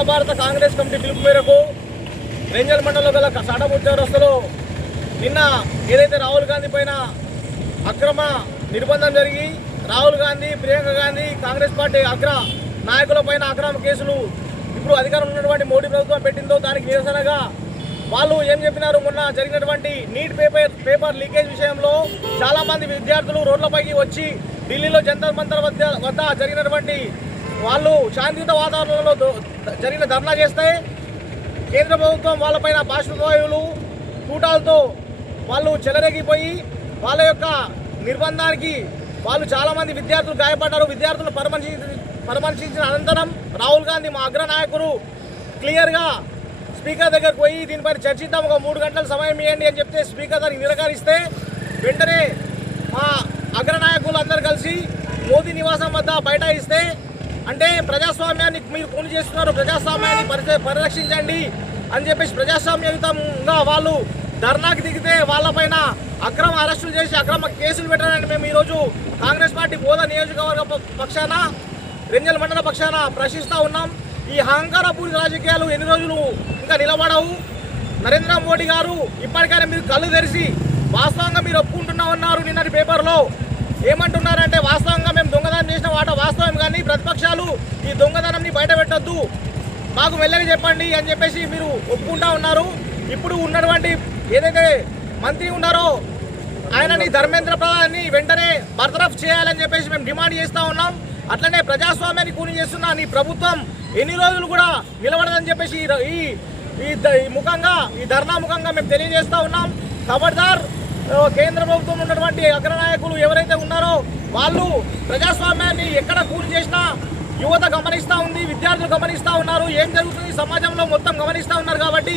అఖిల భారత కాంగ్రెస్ కమిటీ పిలుపు మేరకు రేంజల్ మండలంలో గల సాడమూర్ చౌరస్తాలో నిన్న ఏదైతే రాహుల్ గాంధీ పైన అక్రమ నిర్బంధం జరిగి రాహుల్ గాంధీ, ప్రియాంక గాంధీ, కాంగ్రెస్ పార్టీ అగ్ర నాయకుల పైన అక్రమ కేసులు ఇప్పుడు అధికారంలో ఉన్నటువంటి మోడీ ప్రభుత్వం పెట్టిందో దానికి నిరసనగా వాళ్ళు ఏం చెప్పినారు, మొన్న జరిగినటువంటి నీట్ పేపర్ లీకేజ్ విషయంలో చాలామంది విద్యార్థులు రోడ్లపైకి వచ్చి ఢిల్లీలో జంతర్ మంతర్ వద్ద జరిగినటువంటి వాళ్ళు శాంతియుత వాతావరణంలో జరిగిన ధర్నా చేస్తే కేంద్ర ప్రభుత్వం వాళ్ళపైన బాష్పవాయువులు తూటాలతో వాళ్ళు చెలరేగిపోయి వాళ్ళ యొక్క నిర్బంధానికి వాళ్ళు చాలామంది విద్యార్థులు గాయపడ్డారు. విద్యార్థులు పరామర్శించిన అనంతరం రాహుల్ గాంధీ మా అగ్రనాయకుడు క్లియర్గా స్పీకర్ దగ్గరకు పోయి దీనిపైన చర్చిద్దాం, ఒక 3 గంటల సమయం ఇవ్వండి అని చెప్తే స్పీకర్ దానికి నిరాకరిస్తే వెంటనే మా అగ్రనాయకులు అందరూ కలిసి మోదీ నివాసం వద్ద బైఠాయిస్తే, అంటే ప్రజాస్వామ్యాన్ని మీరు కూని చేస్తున్నారు, ప్రజాస్వామ్యాన్ని పరిరక్షించండి అని చెప్పేసి ప్రజాస్వామ్యయుతంగా వాళ్ళు ధర్నాకి దిగితే వాళ్ళపైన అక్రమ అరెస్టులు చేసి అక్రమ కేసులు పెట్టారని మేము ఈరోజు కాంగ్రెస్ పార్టీ బోధ నియోజకవర్గ పక్షాన రేంజల్ మండల పక్షాన ప్రశ్నిస్తూ ఉన్నాం. ఈ అహంకారపూరిత రాజకీయాలు ఎన్ని రోజులు ఇంకా నిలబడవు. నరేంద్ర మోడీ గారు ఇప్పటికైనా మీరు కళ్ళు తెరిచి వాస్తవంగా మీరు ఒప్పుకుంటున్నా ఉన్నారు. నిన్నటి పేపర్లో ఏమంటున్నారంటే వాస్తవంగా మేము దొంగతనం చేసిన వాట వాస్తవం, కానీ ప్రతిపక్షాలు ఈ దొంగతనాన్ని బయట పెట్టొద్దు, మాకు మెల్లగా చెప్పండి అని చెప్పేసి మీరు ఒప్పుకుంటా ఉన్నారు. ఇప్పుడు ఉన్నటువంటి ఏదైతే మంత్రి ఉన్నారో ఆయనని ధర్మేంద్ర ప్రధాన్ని వెంటనే బర్తరఫ్ చేయాలని చెప్పేసి మేము డిమాండ్ చేస్తూ ఉన్నాం. అట్లనే ప్రజాస్వామ్యాన్ని కూని చేస్తున్న నీ ప్రభుత్వం ఎన్ని రోజులు కూడా నిలబడదని చెప్పేసి ఈ ముఖంగా ఈ ధర్నా ముఖంగా మేము తెలియజేస్తూ ఉన్నాం. ఖబర్దార్, కేంద్ర ప్రభుత్వం ఉన్నటువంటి అగ్రనాయకులు ఎవరైతే ఉన్నారో వాళ్ళు ప్రజాస్వామ్యాన్ని ఎక్కడ కూని చేసినా యువత గమనిస్తూ ఉంది, విద్యార్థులు గమనిస్తూ ఉన్నారు, ఏం జరుగుతుంది సమాజంలో మొత్తం గమనిస్తూ ఉన్నారు. కాబట్టి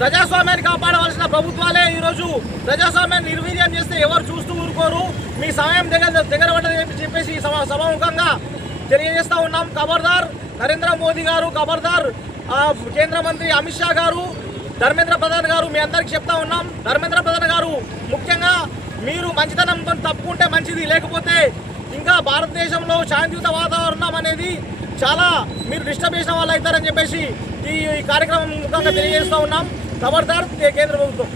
ప్రజాస్వామ్యాన్ని కాపాడవలసిన ప్రభుత్వాలే ఈరోజు ప్రజాస్వామ్యాన్ని నిర్వీర్యం చేస్తే ఎవరు చూస్తూ ఊరుకోరు. మీ సమయం దగ్గర పడ్డదని చెప్పేసి సభాముఖంగా తెలియజేస్తూ ఉన్నాం. ఖబర్దార్ నరేంద్ర మోదీ గారు, ఖబర్దార్ కేంద్ర మంత్రి అమిత్ షా గారు, ధర్మేంద్ర ప్రధాన్ గారు, మీ అందరికీ చెప్తా ఉన్నాం. ధర్మేంద్ర ప్రధాన్ గారు ముఖ్యంగా మీరు మంచితనంతో తప్పుకుంటే మంచిది, లేకపోతే ఇంకా భారతదేశంలో శాంతియుత వాతావరణం అనేది చాలా మీరు డిస్టర్బ్ చేసిన వాళ్ళు అవుతారని చెప్పేసి ఈ కార్యక్రమం ముఖ్యంగా తెలియజేస్తూ ఉన్నాం. ఖబర్దార్ కేంద్ర ప్రభుత్వం.